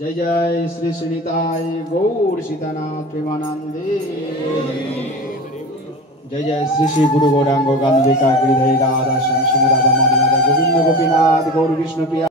जय जय श्री श्रीनिताय गौर सीतानाथ प्रेमानंदे। जय जय श्री श्री गुरु गौरांग गांधी का गिरिधर राधा श्याम राधा मोहन गोविंद गोपीनाथ गौर विष्णु प्रिया।